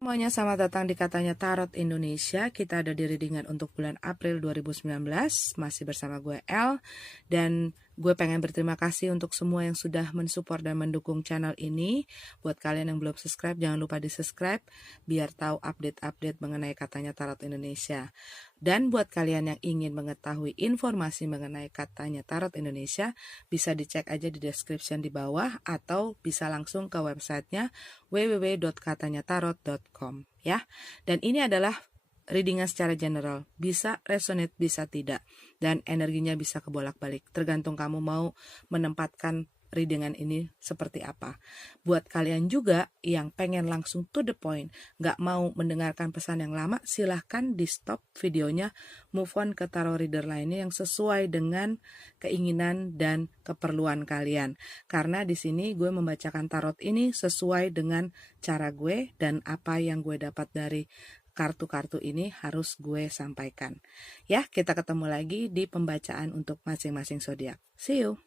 Semuanya selamat datang di Katanya Tarot Indonesia. Kita ada di readingan untuk bulan April 2019. Masih bersama gue El. Dan gue pengen berterima kasih untuk semua yang sudah mensupport dan mendukung channel ini. Buat kalian yang belum subscribe, jangan lupa di subscribe biar tahu update-update mengenai Katanya Tarot Indonesia. Dan buat kalian yang ingin mengetahui informasi mengenai Katanya Tarot Indonesia, bisa dicek aja di description di bawah atau bisa langsung ke websitenya www.katanyatarot.com ya. Dan ini adalah readingan secara general, bisa resonate, bisa tidak, dan energinya bisa kebolak-balik, tergantung kamu mau menempatkan readingan ini seperti apa. Buat kalian juga yang pengen langsung to the point, gak mau mendengarkan pesan yang lama, silahkan di stop videonya, move on ke tarot reader lainnya yang sesuai dengan keinginan dan keperluan kalian. Karena di sini gue membacakan tarot ini sesuai dengan cara gue dan apa yang gue dapat dari kartu-kartu ini harus gue sampaikan. Ya, kita ketemu lagi di pembacaan untuk masing-masing zodiak. See you.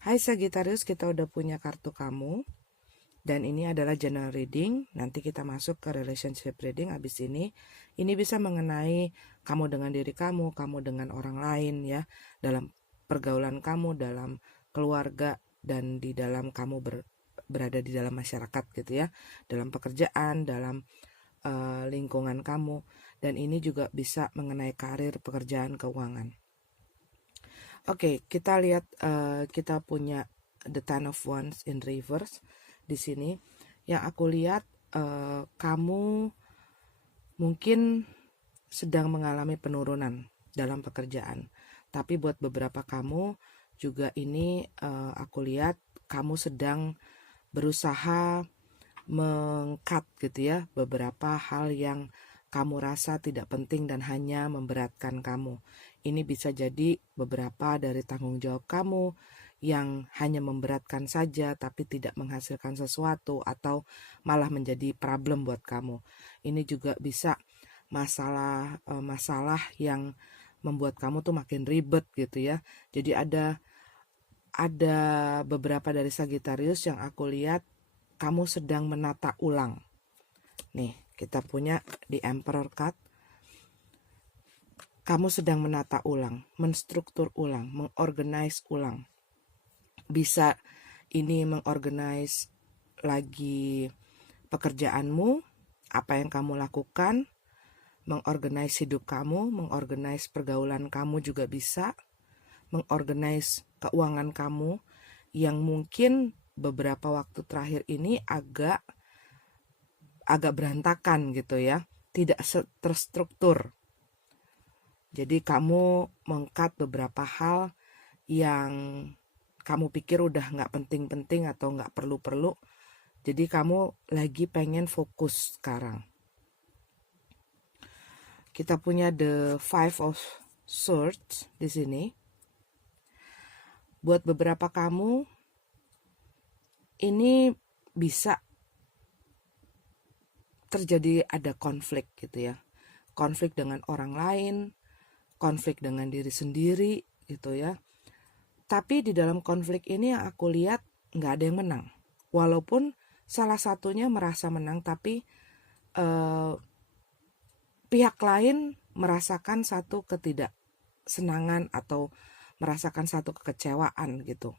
Hai Sagittarius, kita udah punya kartu kamu. Dan ini adalah general reading. Nanti kita masuk ke relationship reading abis ini. Ini bisa mengenai kamu dengan diri kamu, kamu dengan orang lain ya. Dalam pergaulan kamu, dalam keluarga, dan di dalam kamu berada di dalam masyarakat gitu ya. Dalam pekerjaan, dalam lingkungan kamu. Dan ini juga bisa mengenai karir, pekerjaan, keuangan. Oke, kita lihat kita punya the Ten of Wands in reverse di sini. Yang aku lihat kamu mungkin sedang mengalami penurunan dalam pekerjaan. Tapi buat beberapa kamu juga ini aku lihat kamu sedang berusaha meng-cut gitu ya beberapa hal yang kamu rasa tidak penting dan hanya memberatkan kamu. Ini bisa jadi beberapa dari tanggung jawab kamu yang hanya memberatkan saja tapi tidak menghasilkan sesuatu atau malah menjadi problem buat kamu. Ini juga bisa masalah yang membuat kamu tuh makin ribet gitu ya. Jadi ada beberapa dari Sagittarius yang aku lihat kamu sedang menata ulang. Nih, kita punya di Emperor card. Kamu sedang menata ulang, menstruktur ulang, mengorganize ulang. Bisa ini mengorganize lagi pekerjaanmu, apa yang kamu lakukan, mengorganize hidup kamu, mengorganize pergaulan kamu juga bisa, mengorganize keuangan kamu yang mungkin beberapa waktu terakhir ini agak berantakan gitu ya, tidak terstruktur. Jadi kamu meng-cut beberapa hal yang kamu pikir udah nggak penting-penting atau nggak perlu-perlu. Jadi kamu lagi pengen fokus sekarang. Kita punya the Five of Swords di sini. Buat beberapa kamu ini bisa terjadi ada konflik gitu ya. Konflik dengan orang lain, konflik dengan diri sendiri gitu ya. Tapi di dalam konflik ini yang aku lihat nggak ada yang menang. Walaupun salah satunya merasa menang tapi pihak lain merasakan satu ketidaksenangan atau merasakan satu kekecewaan gitu.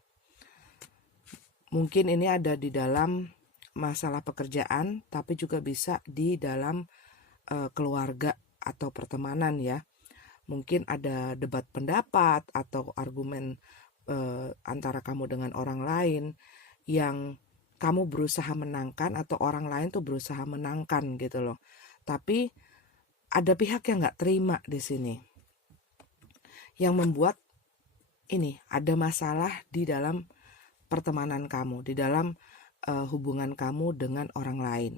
Mungkin ini ada di dalam masalah pekerjaan, tapi juga bisa di dalam keluarga atau pertemanan ya. Mungkin ada debat pendapat atau argumen antara kamu dengan orang lain yang kamu berusaha menangkan atau orang lain tuh berusaha menangkan gitu loh. Tapi ada pihak yang nggak terima di sini, yang membuat ini ada masalah di dalam pertemanan kamu, di dalam hubungan kamu dengan orang lain.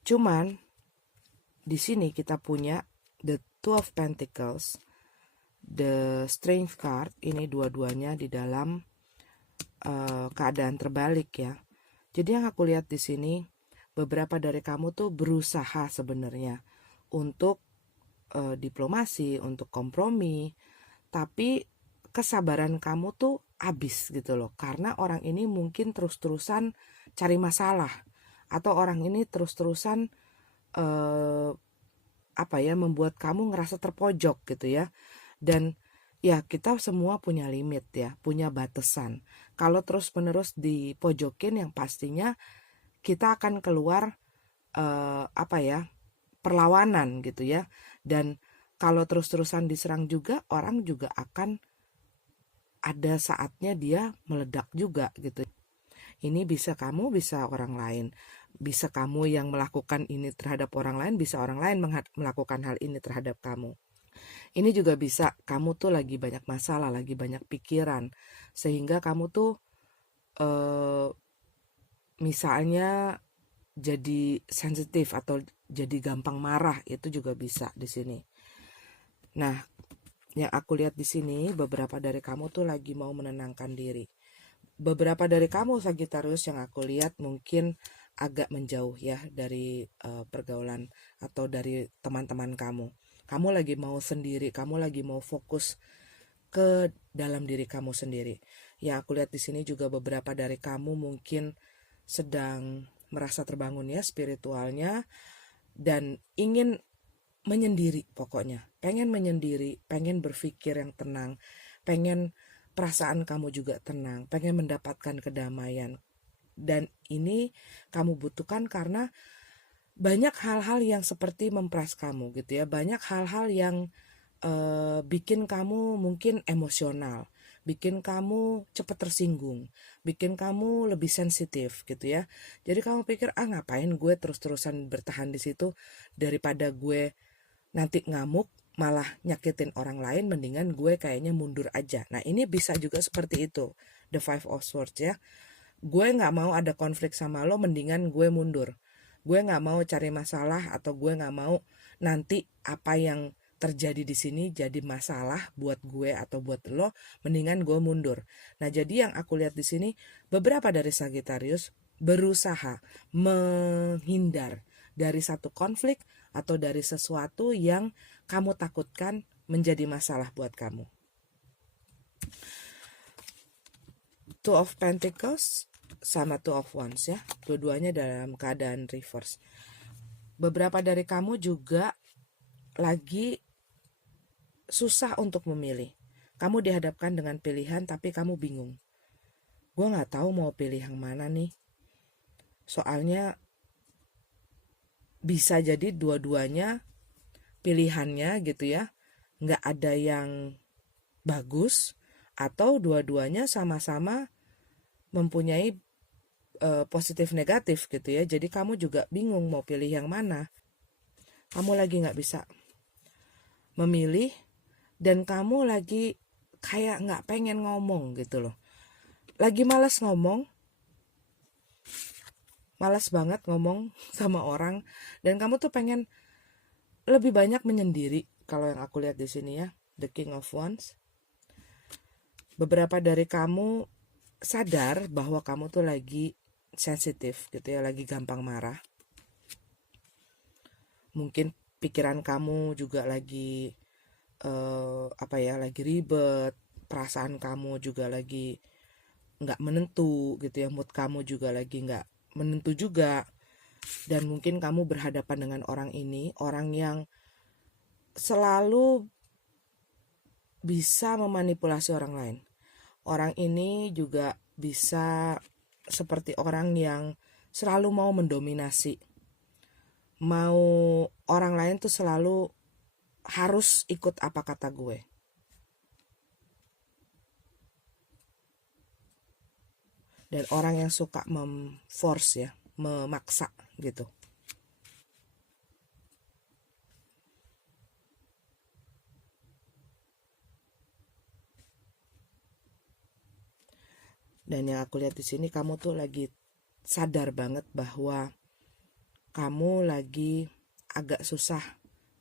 Cuman di sini kita punya the Two of Pentacles, the Strength card. Ini dua-duanya di dalam keadaan terbalik ya. Jadi yang aku lihat di sini beberapa dari kamu tuh berusaha sebenarnya untuk diplomasi, untuk kompromi, tapi kesabaran kamu tuh habis gitu loh. Karena orang ini mungkin terus-terusan cari masalah atau orang ini terus-terusan membuat kamu ngerasa terpojok gitu ya. Dan ya kita semua punya limit ya, punya batasan. Kalau terus-menerus dipojokin yang pastinya kita akan keluar perlawanan gitu ya. Dan kalau terus-terusan diserang juga, orang juga akan ada saatnya dia meledak juga gitu. Ini bisa kamu, bisa orang lain. Bisa kamu yang melakukan ini terhadap orang lain, bisa orang lain melakukan hal ini terhadap kamu. Ini juga bisa kamu tuh lagi banyak masalah, lagi banyak pikiran, sehingga kamu tuh misalnya jadi sensitif atau jadi gampang marah, itu juga bisa di sini. Nah, yang aku lihat di sini beberapa dari kamu tuh lagi mau menenangkan diri. Beberapa dari kamu Sagittarius yang aku lihat mungkin agak menjauh ya dari pergaulan atau dari teman-teman kamu. Kamu lagi mau sendiri, kamu lagi mau fokus ke dalam diri kamu sendiri. Yang aku lihat di sini juga beberapa dari kamu mungkin sedang merasa terbangun ya spiritualnya dan ingin menyendiri pokoknya. Pengen menyendiri, pengen berpikir yang tenang, pengen perasaan kamu juga tenang, pengen mendapatkan kedamaian. Dan ini kamu butuhkan karena banyak hal-hal yang seperti memperas kamu gitu ya. Banyak hal-hal yang bikin kamu mungkin emosional, bikin kamu cepat tersinggung, bikin kamu lebih sensitif gitu ya. Jadi kamu pikir ngapain gue terus-terusan bertahan di situ, daripada gue nanti ngamuk malah nyakitin orang lain, mendingan gue kayaknya mundur aja. Nah ini bisa juga seperti itu, the five of swords ya. Gue nggak mau ada konflik sama lo, mendingan gue mundur. Gue nggak mau cari masalah, atau gue nggak mau nanti apa yang terjadi di sini jadi masalah buat gue atau buat lo, mendingan gue mundur. Nah jadi yang aku lihat di sini beberapa dari Sagittarius berusaha menghindar dari satu konflik atau dari sesuatu yang kamu takutkan menjadi masalah buat kamu. Two of Pentacles sama Two of Wands ya, dua-duanya dalam keadaan reverse. Beberapa dari kamu juga lagi susah untuk memilih. Kamu dihadapkan dengan pilihan tapi kamu bingung. Gue gak tahu mau pilih yang mana nih. Soalnya bisa jadi dua-duanya pilihannya gitu ya, gak ada yang bagus, atau dua-duanya sama-sama mempunyai positif negatif gitu ya. Jadi kamu juga bingung mau pilih yang mana. Kamu lagi gak bisa memilih, dan kamu lagi kayak gak pengen ngomong gitu loh. Lagi malas ngomong, malas banget ngomong sama orang, dan kamu tuh pengen lebih banyak menyendiri. Kalau yang aku lihat di sini ya, the King of Wands. Beberapa dari kamu sadar bahwa kamu tuh lagi sensitif gitu ya, lagi gampang marah. Mungkin pikiran kamu juga lagi lagi ribet, perasaan kamu juga lagi nggak menentu gitu ya, mood kamu juga lagi nggak menentu juga. Dan mungkin kamu berhadapan dengan orang ini, orang yang selalu bisa memanipulasi orang lain. Orang ini juga bisa seperti orang yang selalu mau mendominasi, mau orang lain tuh selalu harus ikut apa kata gue. Dan orang yang suka memforce ya, memaksa gitu. Dan yang aku lihat di sini, kamu tuh lagi sadar banget bahwa kamu lagi agak susah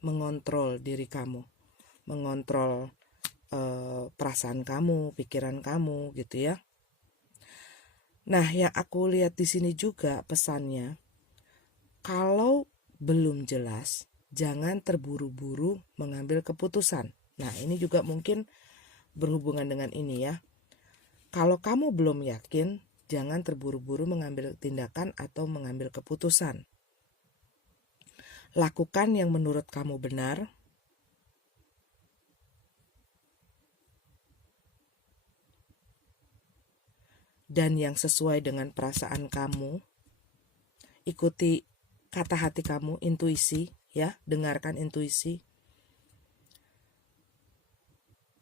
mengontrol diri kamu, mengontrol perasaan kamu, pikiran kamu gitu ya. Nah, yang aku lihat di sini juga pesannya, kalau belum jelas, jangan terburu-buru mengambil keputusan. Nah, ini juga mungkin berhubungan dengan ini ya. Kalau kamu belum yakin, Jangan terburu-buru mengambil tindakan atau mengambil keputusan. Lakukan yang menurut kamu benar. Dan yang sesuai dengan perasaan kamu. Ikuti kata hati kamu, intuisi, ya, dengarkan intuisi.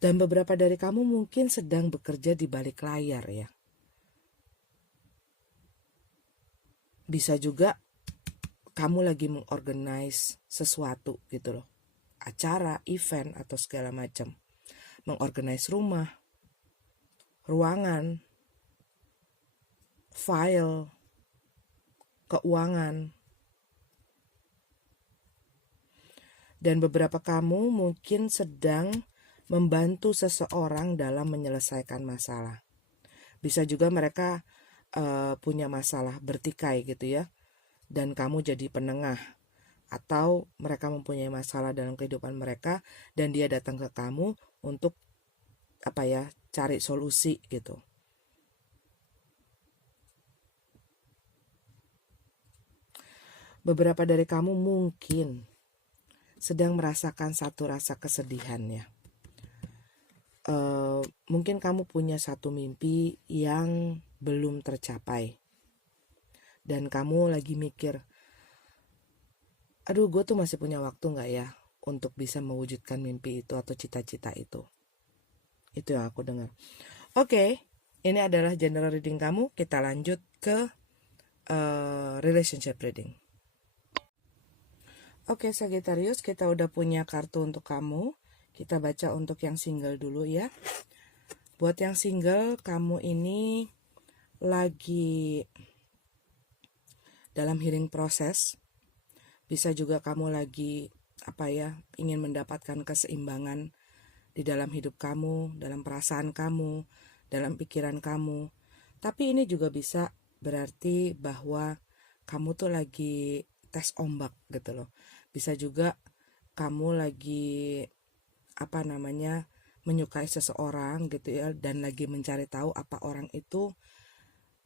Dan beberapa dari kamu mungkin sedang bekerja di balik layar ya. Bisa juga kamu lagi mengorganize sesuatu gitu loh. Acara, event, atau segala macam. Mengorganize rumah, ruangan, file, keuangan. Dan beberapa kamu mungkin sedang membantu seseorang dalam menyelesaikan masalah. Bisa juga mereka punya masalah bertikai gitu ya, dan kamu jadi penengah. Atau mereka mempunyai masalah dalam kehidupan mereka dan dia datang ke kamu untuk cari solusi gitu. Beberapa dari kamu mungkin sedang merasakan satu rasa kesedihan ya. Mungkin kamu punya satu mimpi yang belum tercapai. Dan kamu lagi mikir, aduh gue tuh masih punya waktu gak ya untuk bisa mewujudkan mimpi itu atau cita-cita itu. Itu yang aku dengar. Oke, ini adalah general reading kamu. Kita lanjut ke relationship reading. Oke, Sagittarius, kita udah punya kartu untuk kamu. Kita baca untuk yang single dulu ya. Buat yang single, kamu ini lagi dalam healing proses. Bisa juga kamu lagi ingin mendapatkan keseimbangan di dalam hidup kamu, dalam perasaan kamu, dalam pikiran kamu. Tapi ini juga bisa berarti bahwa kamu tuh lagi tes ombak gitu loh. Bisa juga kamu lagi menyukai seseorang gitu ya, dan lagi mencari tahu apa orang itu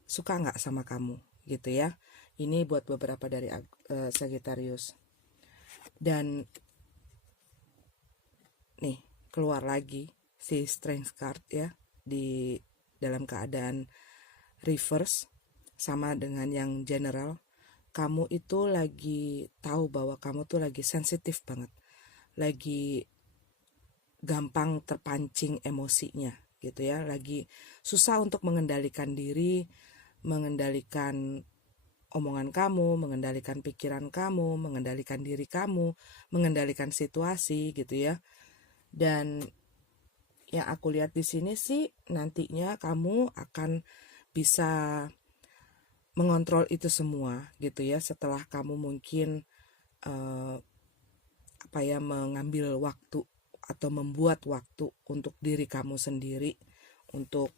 suka nggak sama kamu gitu ya. Ini buat beberapa dari Sagittarius. Dan nih keluar lagi si Strength card ya, di dalam keadaan reverse sama dengan yang general. Kamu itu lagi tahu bahwa kamu tuh lagi sensitif banget, lagi gampang terpancing emosinya gitu ya, lagi susah untuk mengendalikan diri, mengendalikan omongan kamu, mengendalikan pikiran kamu, mengendalikan diri kamu, mengendalikan situasi gitu ya. Dan yang aku lihat di sini sih nantinya kamu akan bisa mengontrol itu semua gitu ya, setelah kamu mungkin mengambil waktu atau membuat waktu untuk diri kamu sendiri, untuk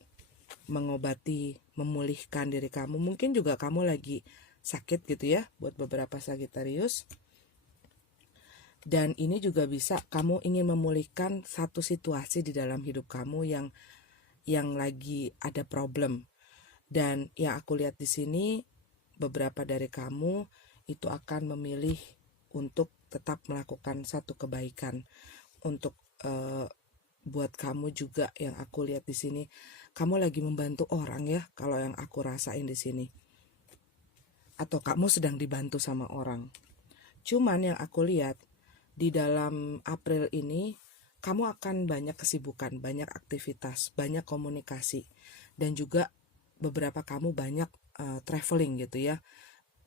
mengobati, memulihkan diri kamu. Mungkin juga kamu lagi sakit gitu ya, buat beberapa Sagittarius. Dan ini juga bisa kamu ingin memulihkan satu situasi di dalam hidup kamu yang lagi ada problem. Dan yang aku lihat di sini, beberapa dari kamu itu akan memilih untuk tetap melakukan satu kebaikan. Untuk buat kamu juga yang aku lihat di sini, kamu lagi membantu orang ya, kalau yang aku rasain di sini. Atau kamu sedang dibantu sama orang. Cuman yang aku lihat di dalam April ini, kamu akan banyak kesibukan, banyak aktivitas, banyak komunikasi, dan juga beberapa kamu banyak traveling gitu ya.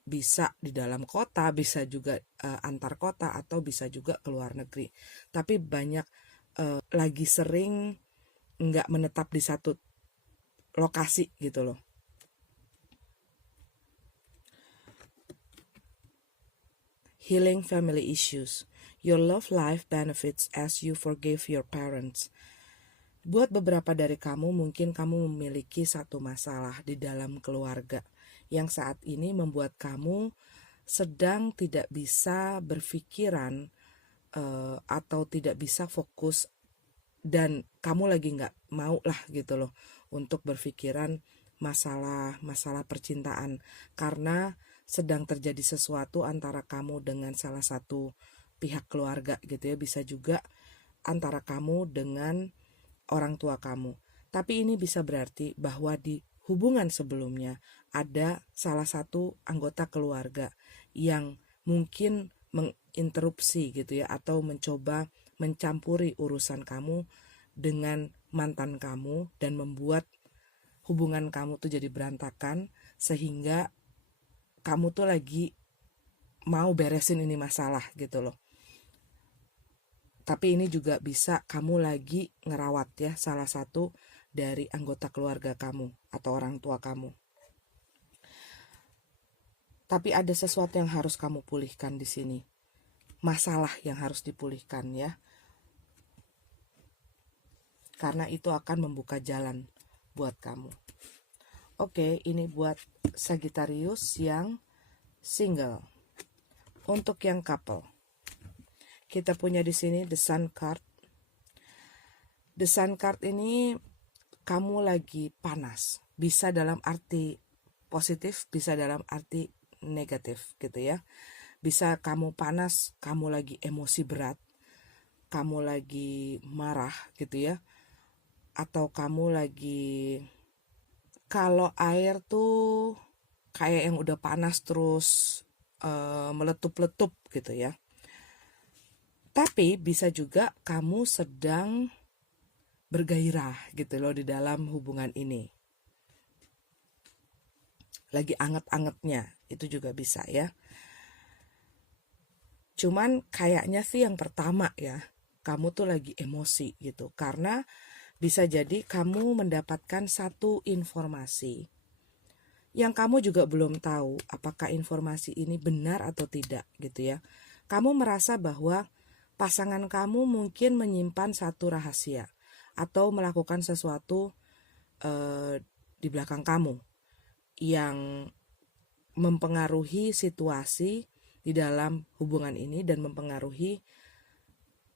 Bisa di dalam kota, bisa juga antar kota, atau bisa juga ke luar negeri. Tapi banyak lagi sering nggak menetap di satu lokasi gitu loh. Healing family issues. Your love life benefits as you forgive your parents. Buat beberapa dari kamu, mungkin kamu memiliki satu masalah di dalam keluarga yang saat ini membuat kamu sedang tidak bisa berpikiran atau tidak bisa fokus, dan kamu lagi nggak mau lah gitu loh untuk berpikiran masalah percintaan, karena sedang terjadi sesuatu antara kamu dengan salah satu pihak keluarga gitu ya. Bisa juga antara kamu dengan orang tua kamu. Tapi ini bisa berarti bahwa di hubungan sebelumnya ada salah satu anggota keluarga yang mungkin menginterupsi gitu ya, atau mencoba mencampuri urusan kamu dengan mantan kamu dan membuat hubungan kamu tuh jadi berantakan, sehingga kamu tuh lagi mau beresin ini masalah gitu loh. Tapi ini juga bisa kamu lagi ngerawat ya salah satu dari anggota keluarga kamu atau orang tua kamu. Tapi ada sesuatu yang harus kamu pulihkan di sini. Masalah yang harus dipulihkan ya. Karena itu akan membuka jalan buat kamu. Oke, ini buat Sagittarius yang single. Untuk yang couple, kita punya di sini The Sun card. The Sun card ini kamu lagi panas. Bisa dalam arti positif, bisa dalam arti negatif gitu ya. Bisa kamu panas, kamu lagi emosi berat, kamu lagi marah gitu ya. Atau kamu lagi, kalau air tuh kayak yang udah panas terus meletup-letup gitu ya. Tapi bisa juga kamu sedang bergairah gitu loh di dalam hubungan ini. Lagi anget-angetnya, itu juga bisa ya. Cuman kayaknya sih yang pertama ya, kamu tuh lagi emosi gitu. Karena bisa jadi kamu mendapatkan satu informasi yang kamu juga belum tahu apakah informasi ini benar atau tidak gitu ya. Kamu merasa bahwa pasangan kamu mungkin menyimpan satu rahasia atau melakukan sesuatu di belakang kamu yang mempengaruhi situasi di dalam hubungan ini dan mempengaruhi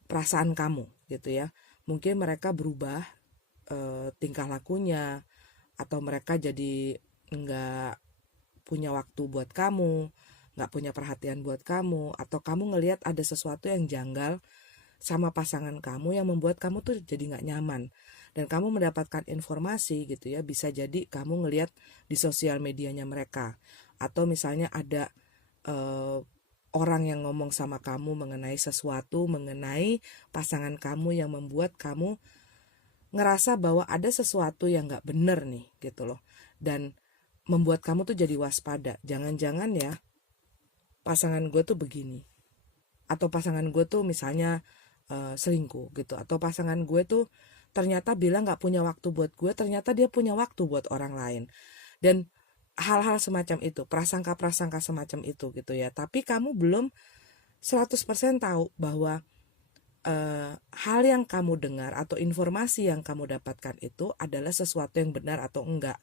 perasaan kamu gitu ya. Mungkin mereka berubah tingkah lakunya, atau mereka jadi nggak punya waktu buat kamu, nggak punya perhatian buat kamu, atau kamu ngelihat ada sesuatu yang janggal sama pasangan kamu yang membuat kamu tuh jadi nggak nyaman. Dan kamu mendapatkan informasi gitu ya, bisa jadi kamu ngelihat di sosial medianya mereka, atau misalnya ada orang yang ngomong sama kamu mengenai sesuatu, mengenai pasangan kamu yang membuat kamu ngerasa bahwa ada sesuatu yang gak bener nih gitu loh. Dan membuat kamu tuh jadi waspada. Jangan-jangan ya pasangan gue tuh begini. Atau pasangan gue tuh misalnya selingkuh gitu. Atau pasangan gue tuh ternyata bilang gak punya waktu buat gue, ternyata dia punya waktu buat orang lain. Dan hal-hal semacam itu, prasangka-prasangka semacam itu gitu ya. Tapi kamu belum 100% tahu bahwa hal yang kamu dengar atau informasi yang kamu dapatkan itu adalah sesuatu yang benar atau enggak,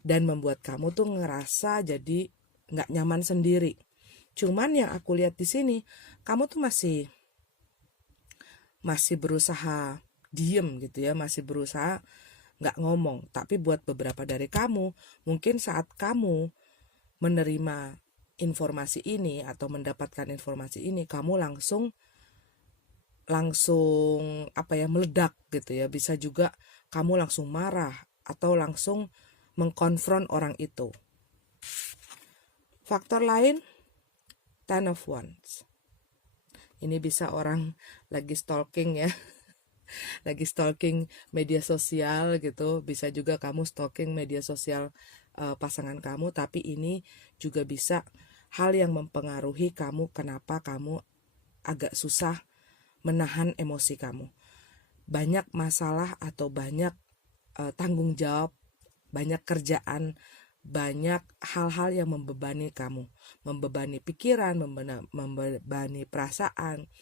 dan membuat kamu tuh ngerasa jadi nggak nyaman sendiri. Cuman yang aku lihat di sini, kamu tuh masih berusaha diem gitu ya, masih berusaha nggak ngomong. Tapi buat beberapa dari kamu, mungkin saat kamu menerima informasi ini atau mendapatkan informasi ini, kamu langsung meledak gitu ya. Bisa juga kamu langsung marah atau langsung mengkonfront orang itu. Faktor lain, Ten of Wands. Ini bisa orang lagi stalking ya. Lagi stalking media sosial gitu. Bisa juga kamu stalking media sosial pasangan kamu. Tapi ini juga bisa hal yang mempengaruhi kamu, kenapa kamu agak susah menahan emosi kamu. Banyak masalah atau banyak tanggung jawab, banyak kerjaan, banyak hal-hal yang membebani kamu, membebani pikiran, membebani perasaan.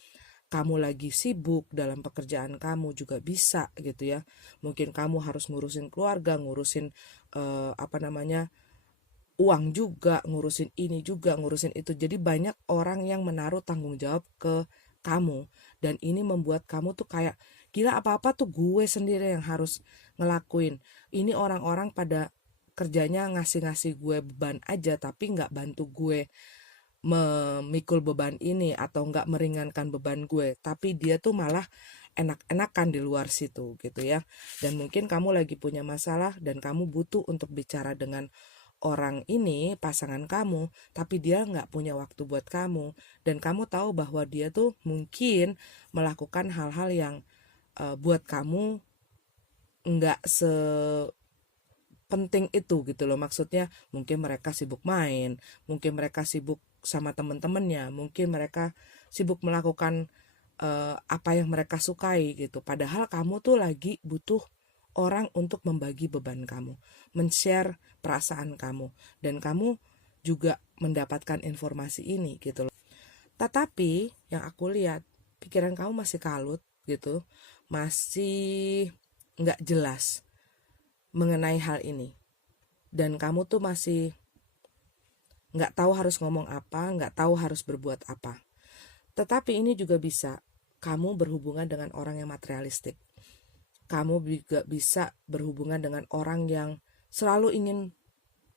Kamu lagi sibuk dalam pekerjaan kamu juga bisa gitu ya. Mungkin kamu harus ngurusin keluarga, ngurusin uang juga, ngurusin ini juga, ngurusin itu. Jadi banyak orang yang menaruh tanggung jawab ke kamu. Dan ini membuat kamu tuh kayak, gila apa-apa tuh gue sendiri yang harus ngelakuin. Ini orang-orang pada kerjanya ngasih-ngasih gue beban aja, tapi nggak bantu gue memikul beban ini atau nggak meringankan beban gue, tapi dia tuh malah enak-enakan di luar situ gitu ya. Dan mungkin kamu lagi punya masalah dan kamu butuh untuk bicara dengan orang ini, pasangan kamu, tapi dia nggak punya waktu buat kamu, dan kamu tahu bahwa dia tuh mungkin melakukan hal-hal yang buat kamu nggak sepenting itu gitu loh. Maksudnya mungkin mereka sibuk main, mungkin mereka sibuk sama temen-temennya, mungkin mereka sibuk melakukan apa yang mereka sukai gitu. Padahal kamu tuh lagi butuh orang untuk membagi beban kamu, men-share perasaan kamu, dan kamu juga mendapatkan informasi ini gitu loh. Tetapi yang aku lihat, pikiran kamu masih kalut gitu, masih nggak jelas mengenai hal ini, dan kamu tuh masih nggak tahu harus ngomong apa, nggak tahu harus berbuat apa. Tetapi ini juga bisa kamu berhubungan dengan orang yang materialistik. Kamu juga bisa berhubungan dengan orang yang selalu ingin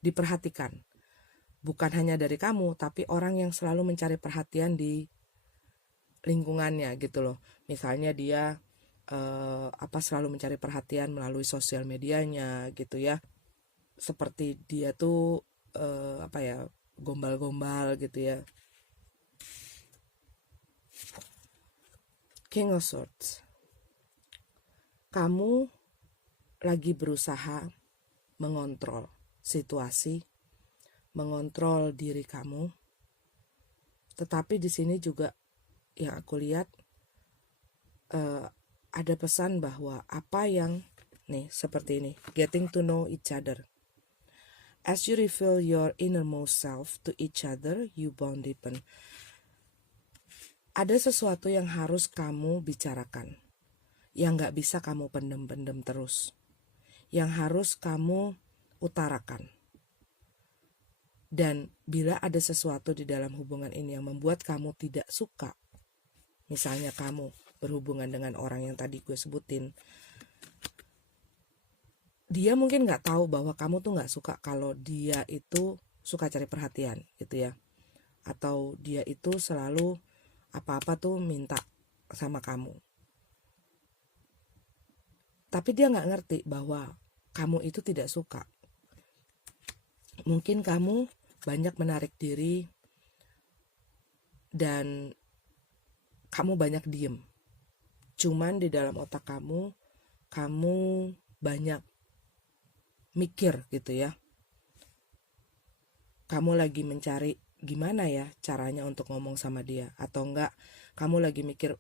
diperhatikan. Bukan hanya dari kamu, tapi orang yang selalu mencari perhatian di lingkungannya gitu loh. Misalnya dia selalu mencari perhatian melalui sosial medianya gitu ya. Seperti dia tuh gombal-gombal gitu ya. King of Swords. Kamu lagi berusaha mengontrol situasi, mengontrol diri kamu. Tetapi di sini juga yang aku lihat ada pesan bahwa apa yang seperti ini, getting to know each other. As you reveal your innermost self to each other, you bond deepen. Ada sesuatu yang harus kamu bicarakan, yang gak bisa kamu pendem-pendem terus, yang harus kamu utarakan. Dan bila ada sesuatu di dalam hubungan ini yang membuat kamu tidak suka, misalnya kamu berhubungan dengan orang yang tadi gue sebutin, dia mungkin gak tahu bahwa kamu tuh gak suka kalau dia itu suka cari perhatian gitu ya, atau dia itu selalu apa-apa tuh minta sama kamu. Tapi dia gak ngerti bahwa kamu itu tidak suka. Mungkin kamu banyak menarik diri dan kamu banyak diem. Cuman di dalam otak kamu banyak mikir gitu ya. Kamu lagi mencari gimana ya caranya untuk ngomong sama dia, atau enggak kamu lagi mikir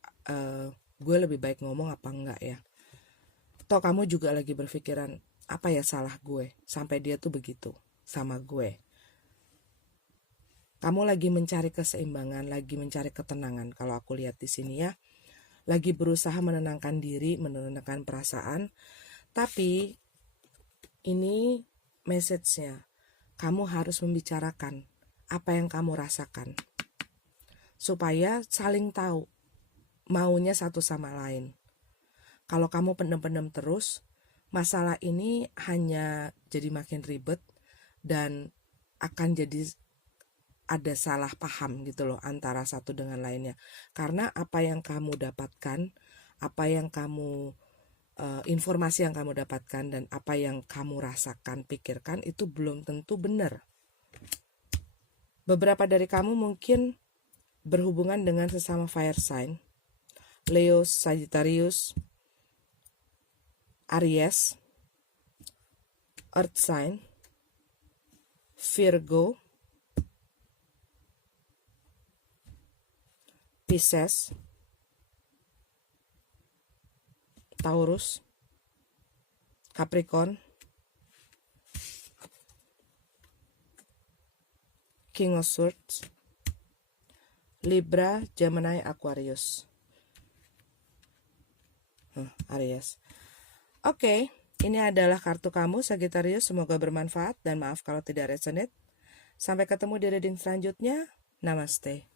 gue lebih baik ngomong apa enggak ya. Atau kamu juga lagi berpikiran apa ya salah gue sampai dia tuh begitu sama gue. Kamu lagi mencari keseimbangan, lagi mencari ketenangan kalau aku lihat di sini ya. Lagi berusaha menenangkan diri, menenangkan perasaan. Tapi ini message-nya, kamu harus membicarakan apa yang kamu rasakan, supaya saling tahu maunya satu sama lain. Kalau kamu pendem-pendem terus, masalah ini hanya jadi makin ribet dan akan jadi ada salah paham gitu loh antara satu dengan lainnya. Karena apa yang kamu dapatkan, apa yang kamu informasi yang kamu dapatkan dan apa yang kamu rasakan, pikirkan itu belum tentu benar. Beberapa dari kamu mungkin berhubungan dengan sesama fire sign, Leo, Sagittarius, Aries, Earth sign, Virgo, Pisces, Taurus, Capricorn, King of Swords, Libra, Gemini, Aquarius. Aries. Oke, ini adalah kartu kamu Sagittarius, semoga bermanfaat dan maaf kalau tidak resonate. Sampai ketemu di reading selanjutnya. Namaste.